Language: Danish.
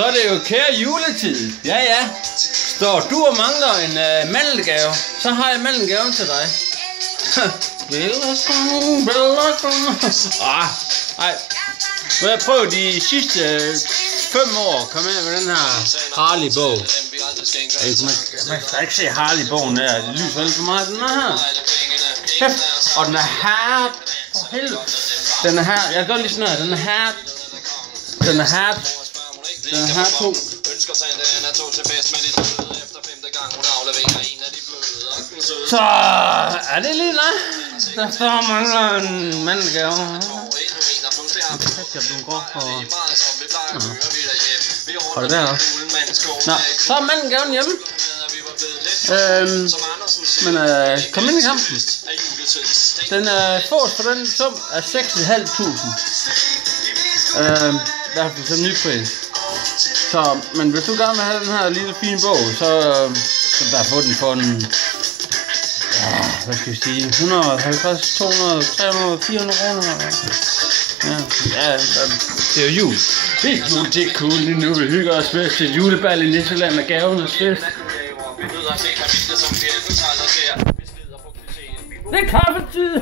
Så er det jo kære juletid. Ja. Står du og mangler en mandelgave, så har jeg mandelgaven til dig. Nej. Nu har jeg prøvet de sidste 5 år at komme ind med den her Harley-bog. Man kan ikke se Harley-bogen der. Det lyser lidt for meget. Den er her. Og den er her. For helvede. Den er her. Jeg kan godt lide sådan her. Den er her. Den er her. Den er her på. Så er det lige nej. Der står mangler en mandelgave. Hold det der også. Nå, så er mandelgaven hjemme. Men kom ind i kampen. Den fås for den sum af 6.500. Der er for nypris. Så, men hvis du gerne vil have den her lille fine bog, så bare få den for en, ja, hvad skal vi sige, 150, 200, 300, 400 kroner. Ja, det er jo jul. Det er cool lige nu. Vi hygger os bedst til julebal i Nisseland med gavernes fest. Det er kaffetid!